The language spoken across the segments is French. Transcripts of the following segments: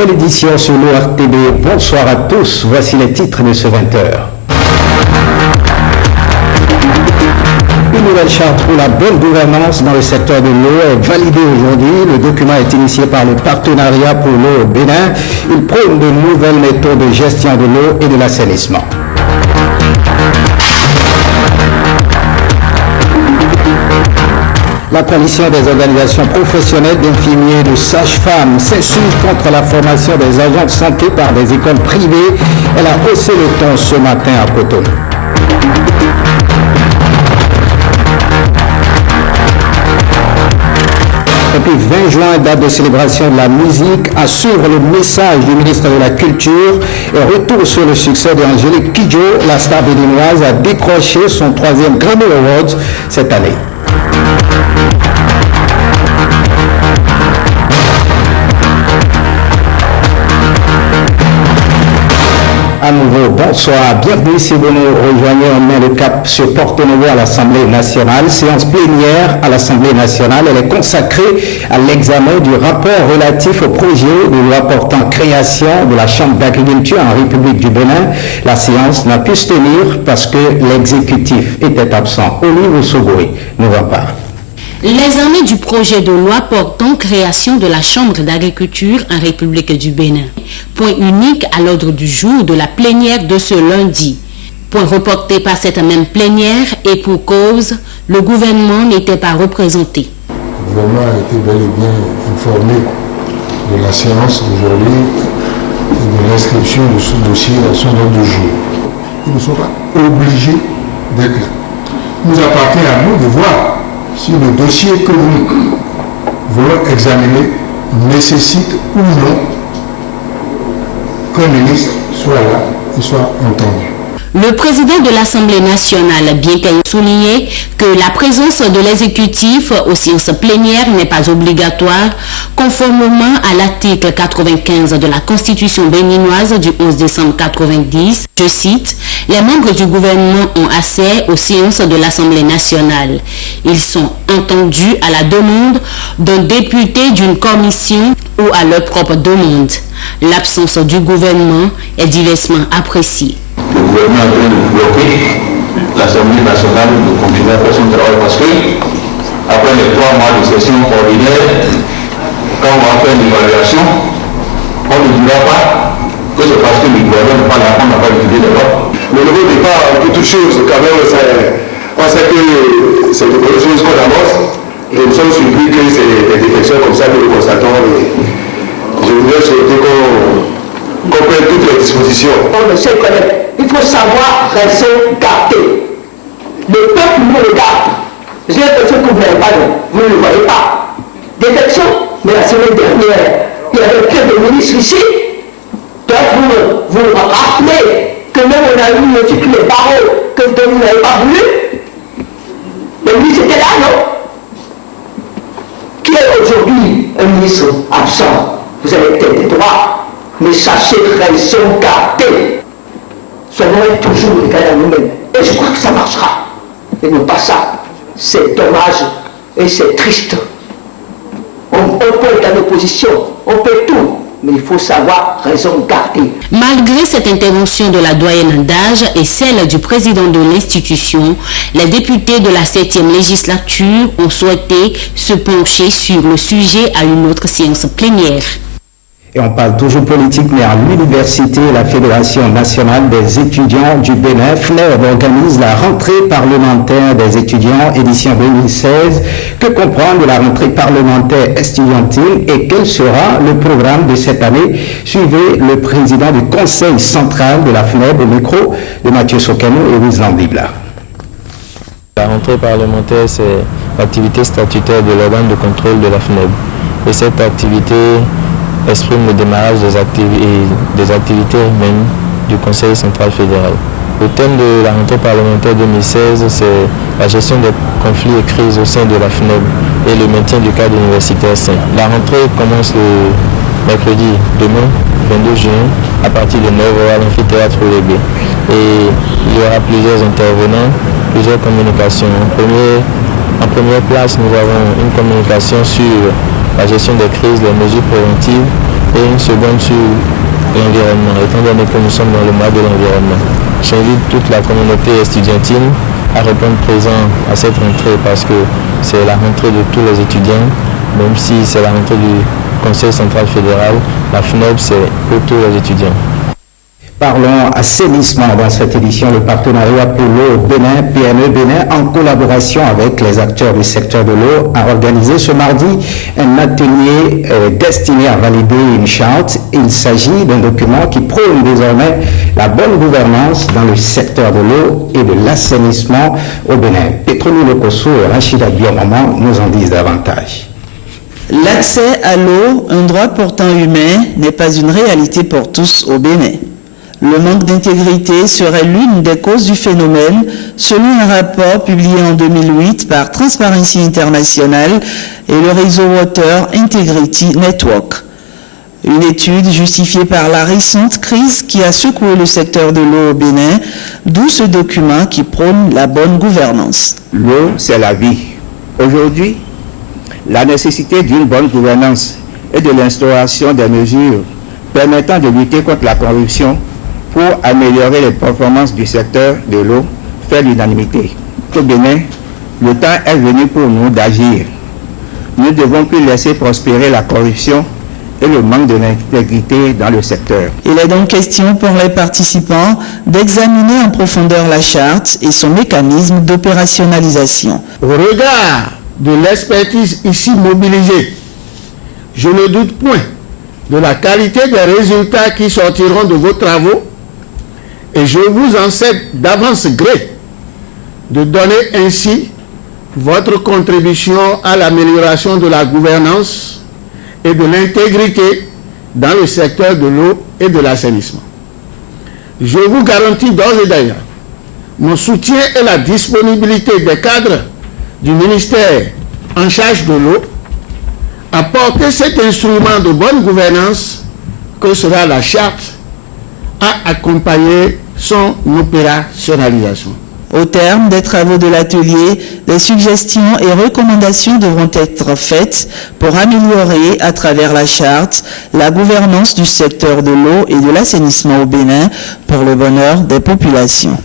nouvelle édition sur l'ORTB. Bonsoir à tous, voici les titres de ce 20h. Une nouvelle charte pour la bonne gouvernance dans le secteur de l'eau est validée aujourd'hui. Le document est initié par le partenariat pour l'eau au Bénin. Il prône de nouvelles méthodes de gestion de l'eau et de l'assainissement. La coalition des organisations professionnelles d'infirmiers et de sages-femmes s'insurge contre la formation des agents de santé par des écoles privées. Elle a haussé le ton ce matin à Cotonou. Et puis 20 juin, date de célébration de la musique, à suivre le message du ministre de la Culture et retour sur le succès d'Angélique Kidjo. La star béninoise a décroché son 3e Grammy Awards cette année. À nouveau, bonsoir, bienvenue si vous nous rejoignez. On met le cap sur Porto-Novo à l'Assemblée nationale. Séance plénière à l'Assemblée nationale. Elle est consacrée à l'examen du rapport relatif au projet de loi portant création de la Chambre d'agriculture en République du Bénin. La séance n'a pu se tenir parce que l'exécutif était absent. Olivier Sogori nous en parle. L'examen du projet de loi portant création de la Chambre d'agriculture en République du Bénin. Point unique à l'ordre du jour de la plénière de ce lundi. Point reporté par cette même plénière et pour cause, le gouvernement n'était pas représenté. Le gouvernement a été bel et bien informé de la séance d'aujourd'hui et de l'inscription de ce dossier à son ordre du jour. Ils ne sont pas obligés d'être là. Il nous appartient à nous de voir si le dossier que nous voulons examiner nécessite ou non qu'un ministre soit là et soit entendu. Le président de l'Assemblée nationale, bien qu'il ait souligné que la présence de l'exécutif aux séances plénières n'est pas obligatoire, conformément à l'article 95 de la Constitution béninoise du 11 décembre 90, je cite, « Les membres du gouvernement ont accès aux séances de l'Assemblée nationale. Ils sont entendus à la demande d'un député d'une commission ou à leur propre demande. L'absence du gouvernement est diversement appréciée. » Le gouvernement est en train de bloquer l'Assemblée nationale de continuer à faire son travail parce que, après les 3 mois de session ordinaire, quand on va faire l'évaluation, on ne dira pas que c'est parce que le gouvernement n'est pas là qu'on n'a pas étudié les lois. Le nouveau départ, pour toute chose, quand même, on sait que c'est de bonnes choses qu'on annonce et nous sommes surpris que c'est des défections comme ça que nous constatons. Je voudrais souhaiter qu'on prenne toutes les dispositions. On ne sait connaître. Il faut savoir raison garder. Le peuple nous regarde. J'ai l'impression que vous n'avez pas, vous ne le voyez pas. Défection, mais la semaine dernière, il y avait plein de ministres ici. Donc vous rappelez que même on a eu tous les barreaux que vous n'avez pas voulu. Le ministre était là, non? Qui est aujourd'hui un ministre absent? Vous avez peut-être des droits, mais sachez raison garder. Soyons toujours les gars à nous-mêmes. Et je crois que ça marchera. Et non pas ça. C'est dommage et c'est triste. On peut être en opposition, on peut tout. Mais il faut savoir raison garder. Malgré cette intervention de la doyenne d'âge et celle du président de l'institution, les députés de la 7e législature ont souhaité se pencher sur le sujet à une autre séance plénière. Et on parle toujours politique, mais à l'université, la Fédération nationale des étudiants du Bénin, FNEB, organise la rentrée parlementaire des étudiants, édition 2016. Que comprendre de la rentrée parlementaire estudiantine et quel sera le programme de cette année? Suivez le président du conseil central de la FNEB au micro de Mathieu Sokano et Louise Landibla. La rentrée parlementaire, c'est l'activité statutaire de l'organe de contrôle de la FNEB. Et cette activité exprime le démarrage des activités humaines du Conseil central fédéral. Le thème de la rentrée parlementaire 2016, c'est la gestion des conflits et crises au sein de la FNEB et le maintien du cadre universitaire sain. La rentrée commence le mercredi demain, 22 juin, à partir de 9h à l'amphithéâtre Olébé. Et il y aura plusieurs intervenants, plusieurs communications. En première place, nous avons une communication sur la gestion des crises, les mesures préventives et une seconde sur l'environnement, étant donné que nous sommes dans le mois de l'environnement. J'invite toute la communauté estudiantine à répondre présent à cette rentrée parce que c'est la rentrée de tous les étudiants, même si c'est la rentrée du Conseil central fédéral, la FNEB c'est pour tous les étudiants. Parlons assainissement dans cette édition. Le partenariat pour l'eau Bénin, PME Bénin, en collaboration avec les acteurs du secteur de l'eau, a organisé ce mardi un atelier destiné à valider une charte. Il s'agit d'un document qui prône désormais la bonne gouvernance dans le secteur de l'eau et de l'assainissement au Bénin. Petroni Lokoso et Rachida Biomama nous en disent davantage. L'accès à l'eau, un droit pourtant humain, n'est pas une réalité pour tous au Bénin. Le manque d'intégrité serait l'une des causes du phénomène, selon un rapport publié en 2008 par Transparency International et le réseau Water Integrity Network. Une étude justifiée par la récente crise qui a secoué le secteur de l'eau au Bénin, d'où ce document qui prône la bonne gouvernance. L'eau, c'est la vie. Aujourd'hui, la nécessité d'une bonne gouvernance et de l'instauration des mesures permettant de lutter contre la corruption pour améliorer les performances du secteur de l'eau fait l'unanimité. Au Bénin, le temps est venu pour nous d'agir. Nous ne devons plus laisser prospérer la corruption et le manque d'intégrité dans le secteur. Il est donc question pour les participants d'examiner en profondeur la charte et son mécanisme d'opérationnalisation. Au regard de l'expertise ici mobilisée, je ne doute point de la qualité des résultats qui sortiront de vos travaux et je vous en cède d'avance gré de donner ainsi votre contribution à l'amélioration de la gouvernance et de l'intégrité dans le secteur de l'eau et de l'assainissement. Je vous garantis d'ores et d'ailleurs mon soutien et la disponibilité des cadres du ministère en charge de l'eau à porter cet instrument de bonne gouvernance que sera la charte à accompagner son opérationnalisation. Au terme des travaux de l'atelier, des suggestions et recommandations devront être faites pour améliorer, à travers la charte, la gouvernance du secteur de l'eau et de l'assainissement au Bénin pour le bonheur des populations.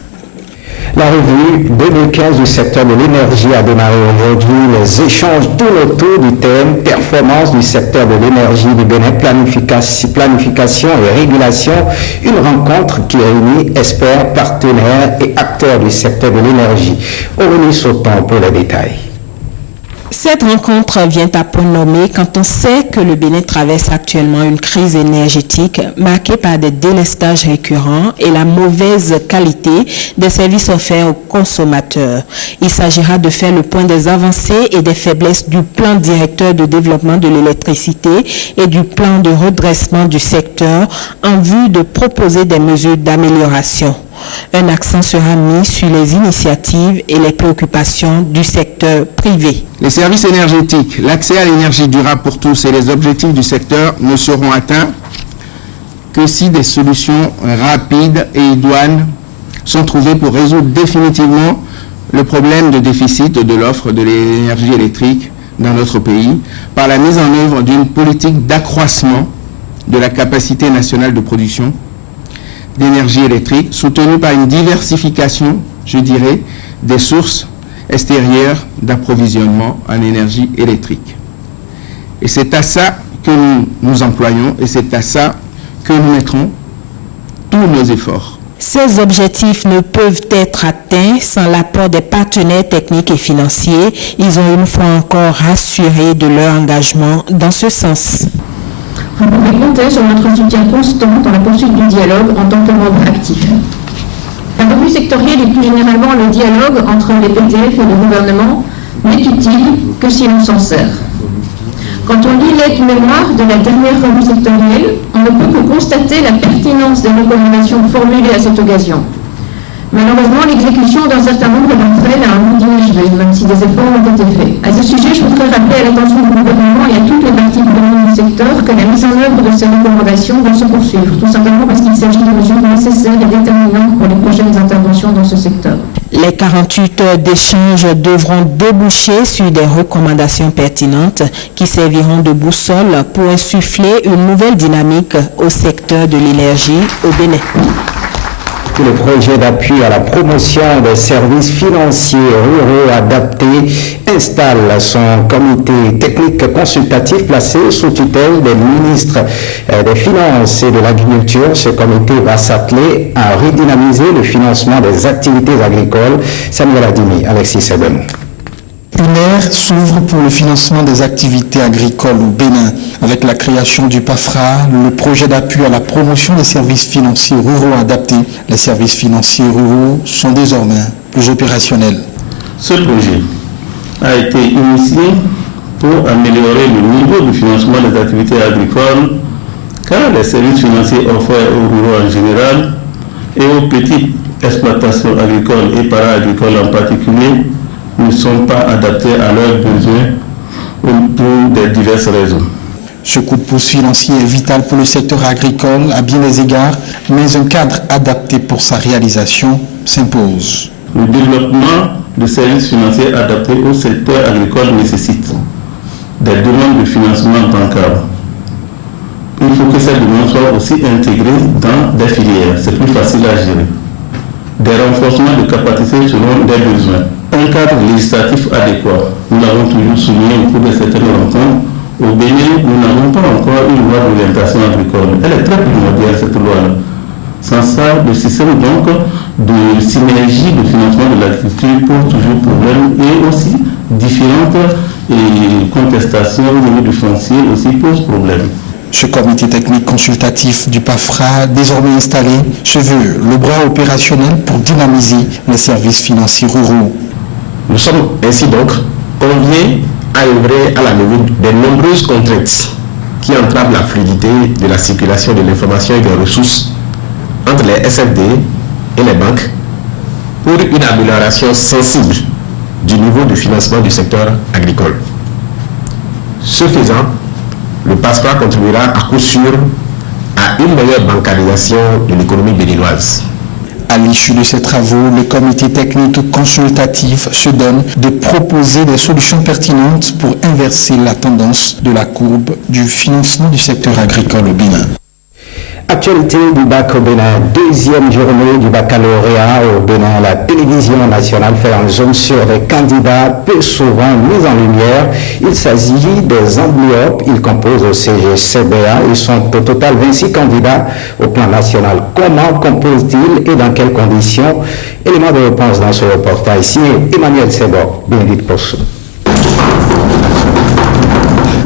La revue 2015 du secteur de l'énergie a démarré aujourd'hui. Les échanges tournent autour du thème performance du secteur de l'énergie du Bénin, planification et régulation. Une rencontre qui réunit experts, partenaires et acteurs du secteur de l'énergie. Aurélie Sauton pour les détails. Cette rencontre vient à point nommé quand on sait que le Bénin traverse actuellement une crise énergétique marquée par des délestages récurrents et la mauvaise qualité des services offerts aux consommateurs. Il s'agira de faire le point des avancées et des faiblesses du plan directeur de développement de l'électricité et du plan de redressement du secteur en vue de proposer des mesures d'amélioration. Un accent sera mis sur les initiatives et les préoccupations du secteur privé. Les services énergétiques, l'accès à l'énergie durable pour tous et les objectifs du secteur ne seront atteints que si des solutions rapides et idoines sont trouvées pour résoudre définitivement le problème de déficit de l'offre de l'énergie électrique dans notre pays par la mise en œuvre d'une politique d'accroissement de la capacité nationale de production d'énergie électrique, soutenue par une diversification, je dirais, des sources extérieures d'approvisionnement en énergie électrique. Et c'est à ça que nous nous employons et c'est à ça que nous mettrons tous nos efforts. Ces objectifs ne peuvent être atteints sans l'apport des partenaires techniques et financiers. Ils ont une fois encore rassuré de leur engagement dans ce sens. Vous pouvez compter sur notre soutien constant dans la poursuite du dialogue en tant que membre actif. La revue sectorielle et plus généralement le dialogue entre les PTF et le gouvernement n'est utile que si l'on s'en sert. Quand on lit l'aide-mémoire de la dernière revue sectorielle, on ne peut que constater la pertinence des recommandations formulées à cette occasion. Malheureusement, l'exécution d'un certain nombre d'entre elles a un goût d'inachevé, même si des efforts ont été faits. À ce sujet, je voudrais rappeler à l'attention du gouvernement et à toutes les parties prenantes du secteur que la mise en œuvre de ces recommandations doit se poursuivre, tout simplement parce qu'il s'agit de mesures nécessaires et déterminantes pour les prochaines interventions dans ce secteur. Les 48 heures d'échange devront déboucher sur des recommandations pertinentes qui serviront de boussole pour insuffler une nouvelle dynamique au secteur de l'énergie au Bénin. Le projet d'appui à la promotion des services financiers ruraux adaptés installe son comité technique consultatif placé sous tutelle des ministres des Finances et de l'Agriculture. Ce comité va s'atteler à redynamiser le financement des activités agricoles. Samuel Adimi, Alexis Sebem. Une ère s'ouvre pour le financement des activités agricoles au Bénin. Avec la création du PAFRA, le projet d'appui à la promotion des services financiers ruraux adaptés, les services financiers ruraux sont désormais plus opérationnels. Ce projet a été initié pour améliorer le niveau de financement des activités agricoles, car les services financiers offerts aux ruraux en général et aux petites exploitations agricoles et para-agricoles en particulier ne sont pas adaptés à leurs besoins pour des diverses raisons. Ce coup de pouce financier est vital pour le secteur agricole à bien des égards, mais un cadre adapté pour sa réalisation s'impose. Le développement de services financiers adaptés au secteur agricole nécessite des demandes de financement bancaire. Il faut que ces demandes soient aussi intégrées dans des filières, c'est plus facile à gérer. Des renforcements de capacité selon des besoins. Un cadre législatif adéquat. Nous l'avons toujours souligné au cours de certaines rencontres. Au Bénin, nous n'avons pas encore une loi d'orientation agricole. Elle est très primordiale, cette loi-là. Sans ça, le système donc de synergie de financement de l'agriculture pose toujours problème et aussi différentes contestations au niveau du foncier aussi posent problème. Ce comité technique consultatif du PAFRA, désormais installé, se veut le bras opérationnel pour dynamiser les services financiers ruraux. Nous sommes ainsi donc conviés à œuvrer à la levée des nombreuses contraintes qui entravent la fluidité de la circulation de l'information et des ressources entre les SFD et les banques pour une amélioration sensible du niveau de financement du secteur agricole. Ce faisant, le PAFRA contribuera à coup sûr à une meilleure bancarisation de l'économie béninoise. À l'issue de ces travaux, le comité technique consultatif se donne de proposer des solutions pertinentes pour inverser la tendance de la courbe du financement du secteur agricole au Bénin. Actualité du bac au Bénin, deuxième journée du baccalauréat au Bénin. La télévision nationale fait un zoom sur des candidats peu souvent mis en lumière. Il s'agit des amblyopes. Ils composent au CGCBA. Ils sont au total 26 candidats au plan national. Comment composent-ils et dans quelles conditions? Élément de réponse dans ce reportage signé Emmanuel Sebor. Bénédicte Possou.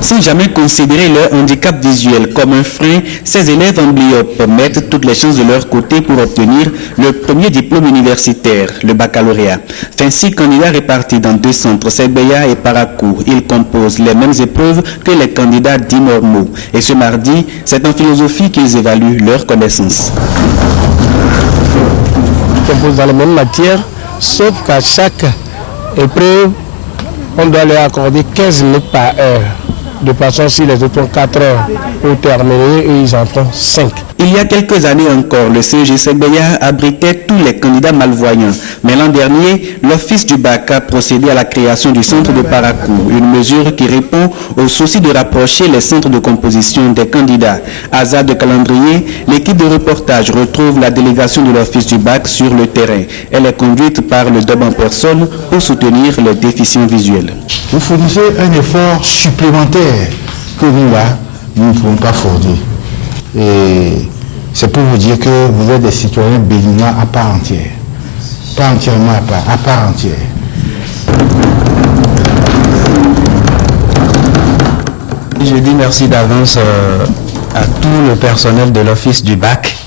Sans jamais considérer leur handicap visuel comme un frein, ces élèves amblyopes mettent toutes les chances de leur côté pour obtenir le premier diplôme universitaire, le baccalauréat. 26 candidats répartis dans 2 centres, Sebea et Parakou. Ils composent les mêmes épreuves que les candidats dits normaux. Et ce mardi, c'est en philosophie qu'ils évaluent leurs connaissances. Ils composent dans les mêmes matières, sauf qu'à chaque épreuve, on doit leur accorder 15 minutes par heure. De façon, si les autres ont 4 heures pour terminer, et ils en font 5. Il y a quelques années encore, le CGCBA abritait tous les candidats malvoyants. Mais l'an dernier, l'Office du bac a procédé à la création du centre de Parakou, une mesure qui répond au souci de rapprocher les centres de composition des candidats. Hasard de calendrier, l'équipe de reportage retrouve la délégation de l'Office du bac sur le terrain. Elle est conduite par le DOB en personne pour soutenir les déficients visuels. Vous fournissez un effort supplémentaire que nous, là, nous ne pouvons pas fournir. Et c'est pour vous dire que vous êtes des citoyens béninois à part entière. Pas entièrement à part entière. Je dis merci d'avance à tout le personnel de l'Office du bac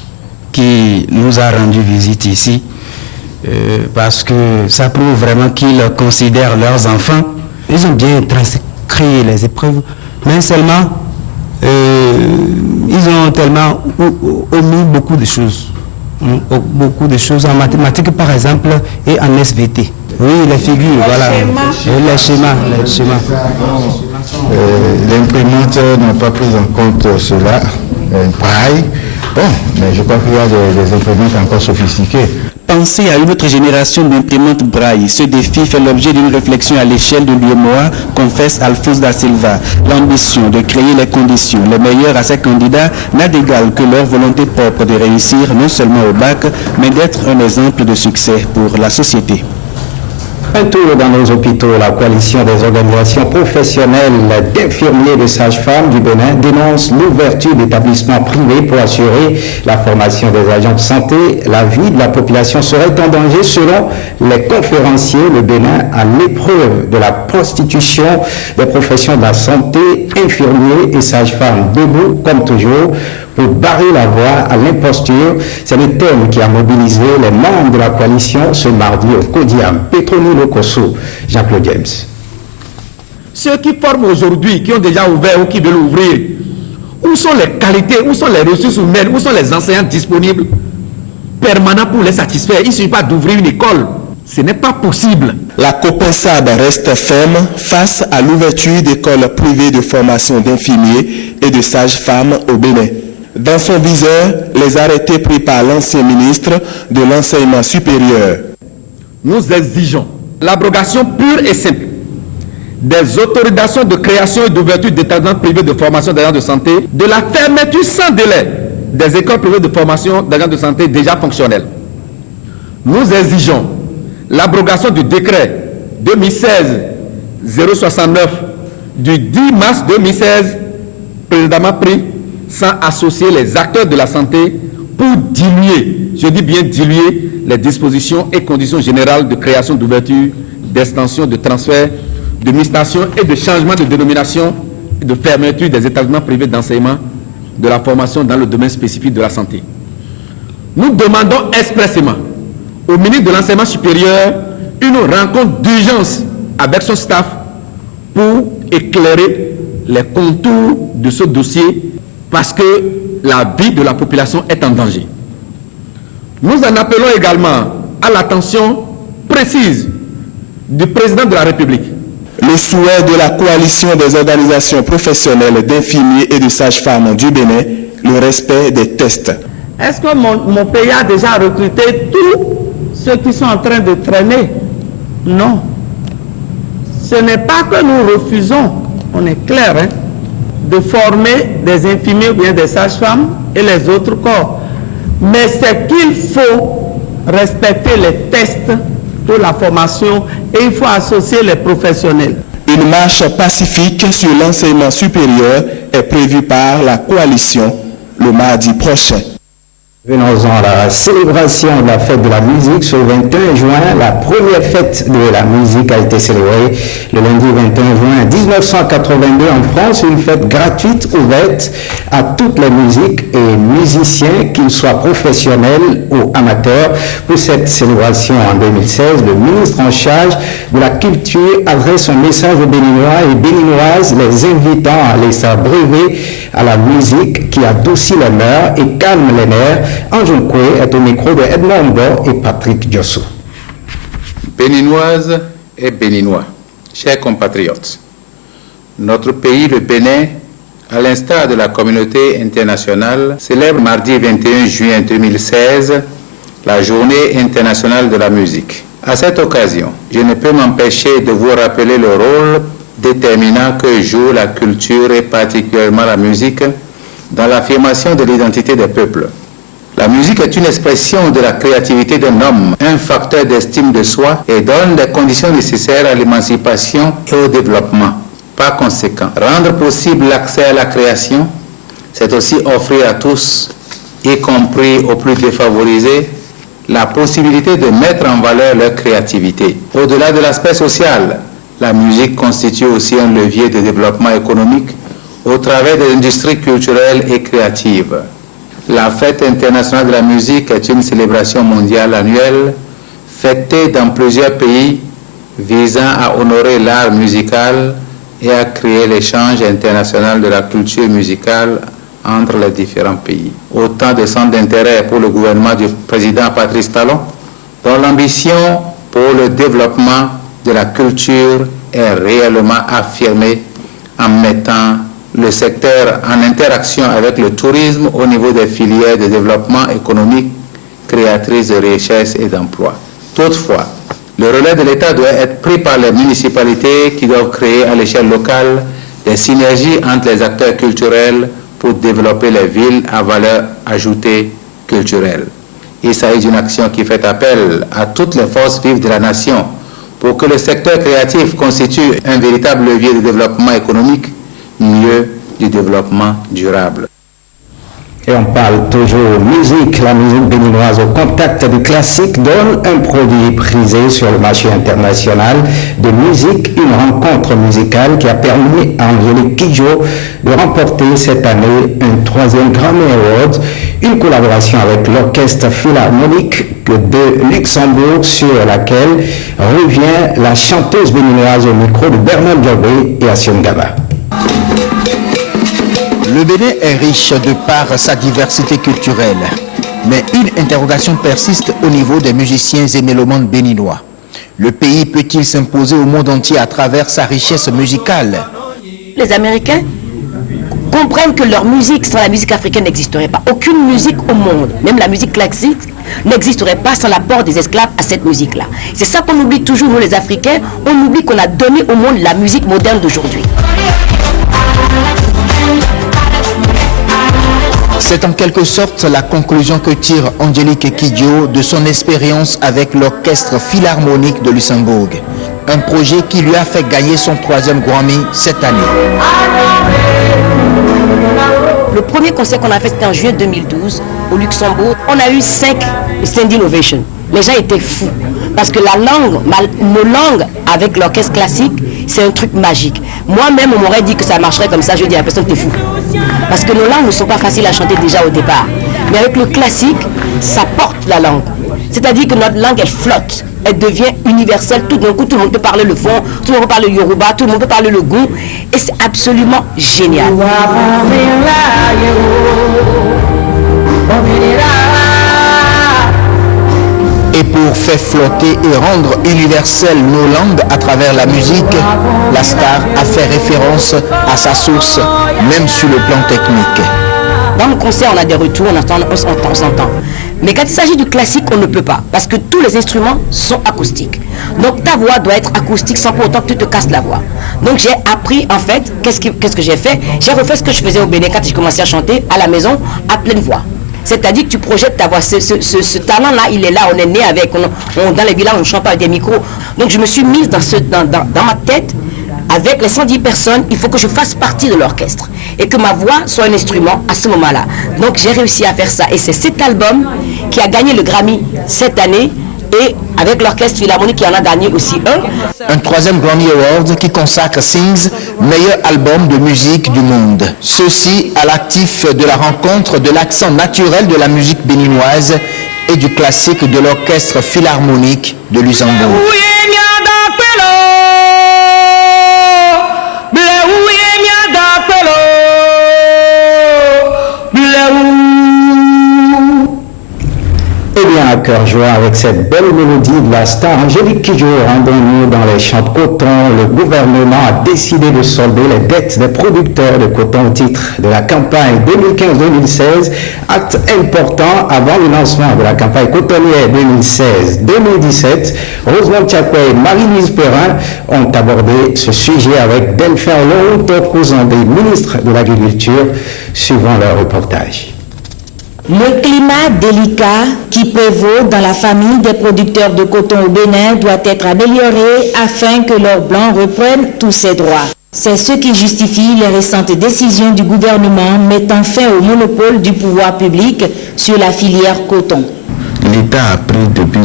qui nous a rendu visite ici parce que ça prouve vraiment qu'ils considèrent leurs enfants. Ils ont bien transcrit les épreuves, mais seulement ils ont tellement omis beaucoup de choses. Beaucoup de choses en mathématiques par exemple et en SVT. Oui, les figures, voilà. Les schémas. L'imprimante n'a pas pris en compte cela, pareil. Bon, mais je crois qu'il y a des imprimantes encore sophistiquées. Penser à une autre génération d'imprimantes braille. Ce défi fait l'objet d'une réflexion à l'échelle de l'UEMOA, confesse Alphonse da Silva. L'ambition de créer les conditions les meilleures à ces candidats n'a d'égal que leur volonté propre de réussir non seulement au bac, mais d'être un exemple de succès pour la société. Un tour dans nos hôpitaux, la coalition des organisations professionnelles d'infirmiers et de sages-femmes du Bénin dénonce l'ouverture d'établissements privés pour assurer la formation des agents de santé. La vie de la population serait en danger selon les conférenciers. Le Bénin à l'épreuve de la prostitution des professions de la santé, infirmiers et sages-femmes. Debout, comme toujours, pour barrer la voie à l'imposture. C'est le thème qui a mobilisé les membres de la coalition ce mardi au Kodiam. Petroni Lokoso, Jean-Claude James. Ceux qui forment aujourd'hui, qui ont déjà ouvert ou qui veulent ouvrir, où sont les qualités, où sont les ressources humaines, où sont les enseignants disponibles, permanents pour les satisfaire? Il ne suffit pas d'ouvrir une école. Ce n'est pas possible. La COPINSAB reste ferme face à l'ouverture d'écoles privées de formation d'infirmiers et de sages-femmes au Bénin. Dans son viseur, les arrêtés pris par l'ancien ministre de l'enseignement supérieur. Nous exigeons l'abrogation pure et simple des autorisations de création et d'ouverture d'établissements privés de formation d'agents de santé, de la fermeture sans délai des écoles privées de formation d'agents de santé déjà fonctionnelles. Nous exigeons l'abrogation du décret 2016-069 du 10 mars 2016, précédemment pris sans associer les acteurs de la santé pour diluer, je dis bien diluer, les dispositions et conditions générales de création, d'ouverture, d'extension, de transfert, de mutation et de changement de dénomination et de fermeture des établissements privés d'enseignement de la formation dans le domaine spécifique de la santé. Nous demandons expressément au ministre de l'Enseignement supérieur une rencontre d'urgence avec son staff pour éclairer les contours de ce dossier parce que la vie de la population est en danger. Nous en appelons également à l'attention précise du président de la République. Le souhait de la coalition des organisations professionnelles d'infirmiers et de sages-femmes du Bénin, le respect des tests. Est-ce que mon pays a déjà recruté tous ceux qui sont en train de traîner? Non. Ce n'est pas que nous refusons, on est clair, de former des infirmiers ou bien des sages-femmes et les autres corps. Mais c'est qu'il faut respecter les tests pour la formation et il faut associer les professionnels. Une marche pacifique sur l'enseignement supérieur est prévue par la coalition le mardi prochain. Venons-en à la célébration de la fête de la musique ce 21 juin. La première fête de la musique a été célébrée le lundi 21 juin 1982 en France. Une fête gratuite ouverte à toutes les musiques et musiciens, qu'ils soient professionnels ou amateurs. Pour cette célébration en 2016, le ministre en charge de la culture adresse un message aux Béninois et Béninoises, les invitant à aller s'abreuver à la musique qui adoucit les mœurs et calme les nerfs. Anjoun Koué est au micro de Edmond Ngo et Patrick Diosso. Béninoises et Béninois, chers compatriotes, notre pays, le Bénin, à l'instar de la communauté internationale, célèbre mardi 21 juin 2016 la Journée internationale de la musique. À cette occasion, je ne peux m'empêcher de vous rappeler le rôle déterminant que joue la culture et particulièrement la musique dans l'affirmation de l'identité des peuples. La musique est une expression de la créativité d'un homme, un facteur d'estime de soi et donne les conditions nécessaires à l'émancipation et au développement. Par conséquent, rendre possible l'accès à la création, c'est aussi offrir à tous, y compris aux plus défavorisés, la possibilité de mettre en valeur leur créativité. Au-delà de l'aspect social, la musique constitue aussi un levier de développement économique au travers des industries culturelles et créatives. La Fête internationale de la musique est une célébration mondiale annuelle fêtée dans plusieurs pays visant à honorer l'art musical et à créer l'échange international de la culture musicale entre les différents pays. Autant de centres d'intérêt pour le gouvernement du président Patrice Talon, dont l'ambition pour le développement de la culture est réellement affirmée en mettant le secteur en interaction avec le tourisme au niveau des filières de développement économique, créatrices de richesses et d'emplois. Toutefois, le relais de l'État doit être pris par les municipalités qui doivent créer à l'échelle locale des synergies entre les acteurs culturels pour développer les villes à valeur ajoutée culturelle. Il s'agit d'une action qui fait appel à toutes les forces vives de la nation pour que le secteur créatif constitue un véritable levier de développement économique, mieux du développement durable. Et on parle toujours musique. La musique béninoise au contact du classique donne un produit prisé sur le marché international de musique, une rencontre musicale qui a permis à Angélique Kidjo de remporter cette année un 3e Grammy Award, une collaboration avec l'Orchestre Philharmonique de Luxembourg sur laquelle revient la chanteuse béninoise au micro de Bernard Diaby et Assion Gaba. Le Bénin est riche de par sa diversité culturelle, mais une interrogation persiste au niveau des musiciens et mélomanes béninois. Le pays peut-il s'imposer au monde entier à travers sa richesse musicale? Les Américains comprennent que leur musique sans la musique africaine n'existerait pas. Aucune musique au monde, même la musique classique, n'existerait pas sans l'apport des esclaves à cette musique-là. C'est ça qu'on oublie toujours, nous les Africains, on oublie qu'on a donné au monde la musique moderne d'aujourd'hui. C'est en quelque sorte la conclusion que tire Angélique Kidjo de son expérience avec l'Orchestre Philharmonique de Luxembourg. Un projet qui lui a fait gagner son 3e Grammy cette année. Le premier concert qu'on a fait, c'était en juillet 2012 au Luxembourg. On a eu 5 standing ovations. Les gens étaient fous. Parce que la langue, nos langues avec l'orchestre classique, c'est un truc magique. Moi-même, on m'aurait dit que ça marcherait comme ça. Je dis à la personne, t'es fou. Parce que nos langues ne sont pas faciles à chanter déjà au départ. Mais avec le classique, ça porte la langue. C'est-à-dire que notre langue, elle flotte. Elle devient universelle. Tout d'un coup, tout le monde peut parler le fond, tout le monde peut parler le yoruba, tout le monde peut parler le goût. Et c'est absolument génial. Et pour faire flotter et rendre universelles nos langues à travers la musique, la star a fait référence à sa source, même sur le plan technique. Dans le concert, on a des retours, on s'entend. Mais quand il s'agit du classique, on ne peut pas, parce que tous les instruments sont acoustiques. Donc ta voix doit être acoustique sans pour autant que tu te casses la voix. Donc j'ai appris, en fait, qu'est-ce que j'ai fait? J'ai refait ce que je faisais au Bénin quand j'ai commencé à chanter à la maison, à pleine voix. C'est-à-dire que tu projettes ta voix. Ce talent-là, il est là, on est né avec. Dans les villages, on chante avec des micros. Donc je me suis mise dans ma tête, avec les 110 personnes, il faut que je fasse partie de l'orchestre. Et que ma voix soit un instrument à ce moment-là. Donc j'ai réussi à faire ça. Et c'est cet album qui a gagné le Grammy cette année. Et avec l'Orchestre Philharmonique qui en a gagné aussi un. Un 3e Grammy Award qui consacre Sings, meilleur album de musique du monde. Ceci à l'actif de la rencontre de l'accent naturel de la musique béninoise et du classique de l'Orchestre Philharmonique de Luxembourg. À cœur joie avec cette belle mélodie de la star Angélique Kidjo, rendons-nous dans les champs de coton. Le gouvernement a décidé de solder les dettes des producteurs de coton au titre de la campagne 2015-2016, acte important avant le lancement de la campagne cotonnière 2016-2017. Rosemont Tchakwe et Marie-Louise Perrin ont abordé ce sujet avec Delphin Long, cousin des ministres de l'Agriculture, suivant leur reportage. Le climat délicat qui prévaut dans la famille des producteurs de coton au Bénin doit être amélioré afin que leurs blancs reprennent tous ses droits. C'est ce qui justifie les récentes décisions du gouvernement mettant fin au monopole du pouvoir public sur la filière coton. L'État a pris depuis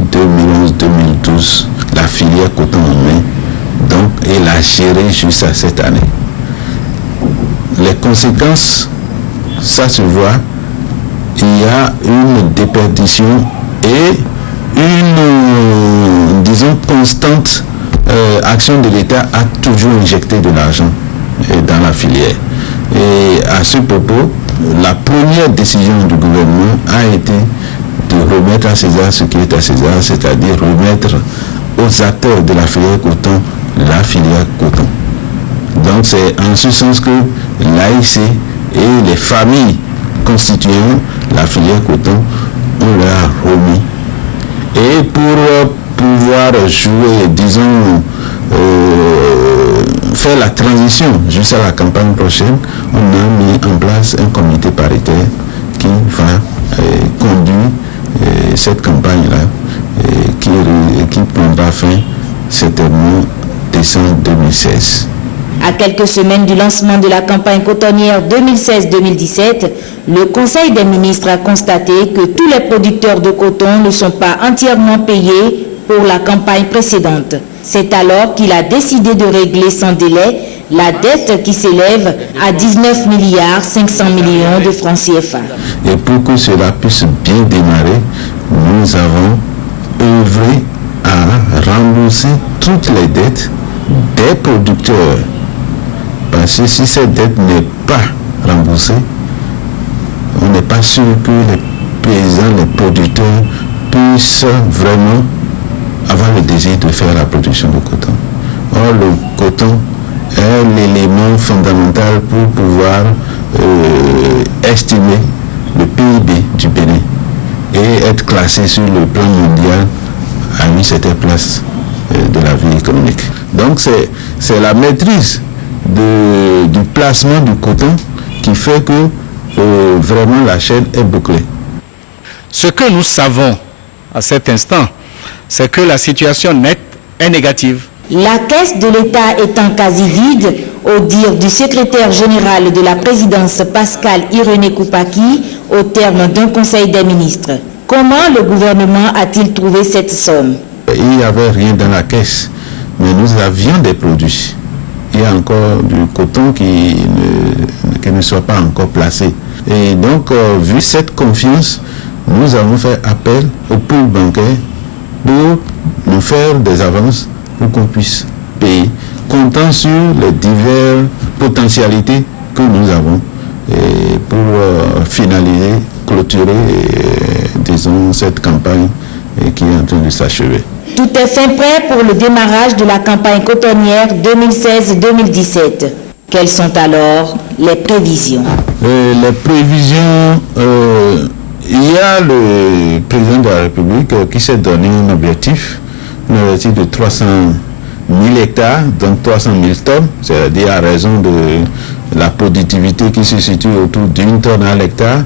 2011-2012 la filière coton en main, donc il l'a géré jusqu'à cette année. Les conséquences, ça se voit. Il y a une déperdition et une, disons, constante action de l'État a toujours injecté de l'argent dans la filière. Et à ce propos, la première décision du gouvernement a été de remettre à César ce qui est à César, c'est-à-dire remettre aux acteurs de la filière coton la filière coton. Donc c'est en ce sens que l'AIC et les familles constituant la filière coton on leur a remis. Et pour pouvoir jouer, disons, faire la transition jusqu'à la campagne prochaine, on a mis en place un comité paritaire qui va conduire cette campagne-là, qui prendra fin certainement décembre 2016. À quelques semaines du lancement de la campagne cotonnière 2016-2017, le Conseil des ministres a constaté que tous les producteurs de coton ne sont pas entièrement payés pour la campagne précédente. C'est alors qu'il a décidé de régler sans délai la dette qui s'élève à 19 milliards 500 millions de francs CFA. Et pour que cela puisse bien démarrer, nous avons œuvré à rembourser toutes les dettes des producteurs. Parce que si cette dette n'est pas remboursée, on n'est pas sûr que les paysans, les producteurs puissent vraiment avoir le désir de faire la production de coton. Or, le coton est l'élément fondamental pour pouvoir estimer le PIB du Bénin et être classé sur le plan mondial à une certaine place de la vie économique. Donc, c'est la maîtrise du placement du coton qui fait que vraiment la chaîne est bouclée. Ce que nous savons à cet instant, c'est que la situation nette est négative. La caisse de l'État étant quasi vide, au dire du secrétaire général de la présidence Pascal Irénée Koupaki, au terme d'un conseil des ministres. Comment le gouvernement a-t-il trouvé cette somme? Il n'y avait rien dans la caisse, mais nous avions des produits. Il y a encore du coton qui ne soit pas encore placé. Et donc, vu cette confiance, nous avons fait appel au pool bancaire pour nous faire des avances pour qu'on puisse payer, comptant sur les diverses potentialités que nous avons et pour finaliser, clôturer, disons, cette campagne qui est en train de s'achever. Tout est fin prêt pour le démarrage de la campagne cotonnière 2016-2017. Quelles sont alors les prévisions? Les prévisions, il y a le président de la République qui s'est donné un objectif de 300 000 hectares, donc 300 000 tonnes, c'est-à-dire à raison de la productivité qui se situe autour d'une tonne à l'hectare.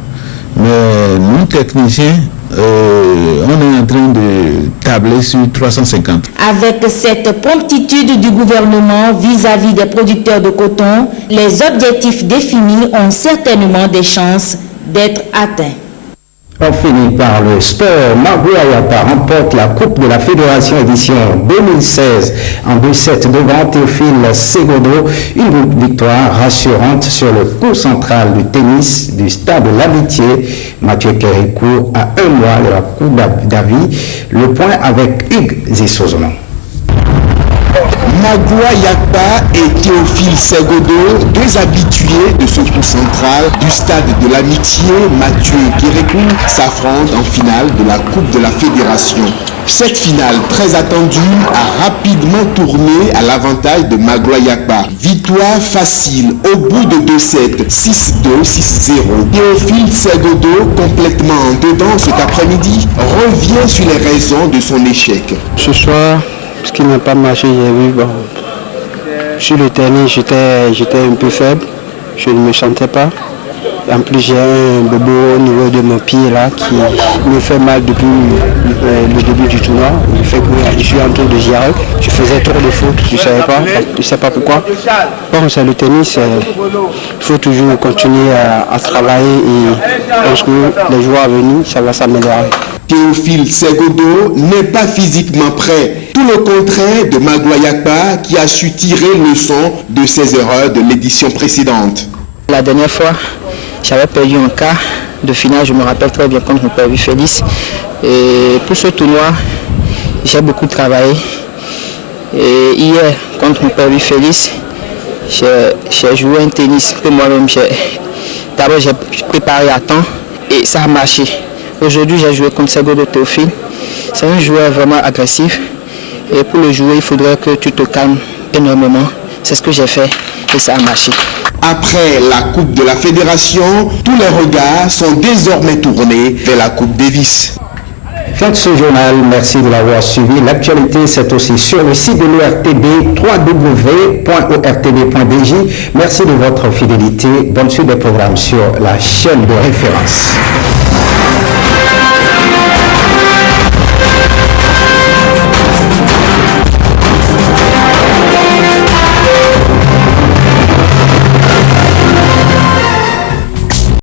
Mais nous, techniciens, on est en train de tabler sur 350. Avec cette promptitude du gouvernement vis-à-vis des producteurs de coton, les objectifs définis ont certainement des chances d'être atteints. On finit par le sport. Magou Ayapa remporte la Coupe de la Fédération édition 2016 en 2-7 devant Théophile Segodo. Une victoire rassurante sur le cours central du tennis du stade de l'Amitié. Mathieu Kéricourt à un mois de la Coupe d'Avis. Le point avec Hugues Zissozono. Magou Ayapa et Théophile Segodo, deux habitués de ce cours central du stade de l'Amitié, Mathieu Kéricourt, s'affrontent en finale de la Coupe de la Fédération. Cette finale très attendue a rapidement tourné à l'avantage de Magou Ayapa. Victoire facile au bout de 2-7, 6-2, 6-0. Théophile Segodo, complètement dedans cet après-midi, revient sur les raisons de son échec. Ce soir, ce qui n'a pas marché, j'ai vu, sur le terrain, j'étais un peu faible, je ne me sentais pas. En plus, j'ai un bobo au niveau de mon pied là qui me fait mal depuis le début du tournoi. Il fait que je suis en train de gérer. Je faisais trop de fautes, je ne sais pas pourquoi. Bon, c'est le tennis, il faut toujours continuer à travailler et pense que les jours à venir, ça va s'améliorer. Théophile Segodo n'est pas physiquement prêt. Tout le contraire de Magou Ayapa qui a su tirer leçon de ses erreurs de l'édition précédente. La dernière fois, j'avais perdu un quart de finale, je me rappelle très bien contre mon père Félix. Et pour ce tournoi, j'ai beaucoup travaillé. Et hier, contre mon père Félix, j'ai joué un tennis que moi-même d'abord j'ai préparé à temps et ça a marché. Aujourd'hui, j'ai joué contre Segodo Théophile. C'est un joueur vraiment agressif. Et pour le jouer, il faudrait que tu te calmes énormément. C'est ce que j'ai fait et ça a marché. Après la Coupe de la Fédération, tous les regards sont désormais tournés vers la Coupe Davis. Fin de ce journal, merci de l'avoir suivi. L'actualité, c'est aussi sur le site de l'ORTB, www.ortb.bj. Merci de votre fidélité. Bonne suite des programmes sur la chaîne de référence.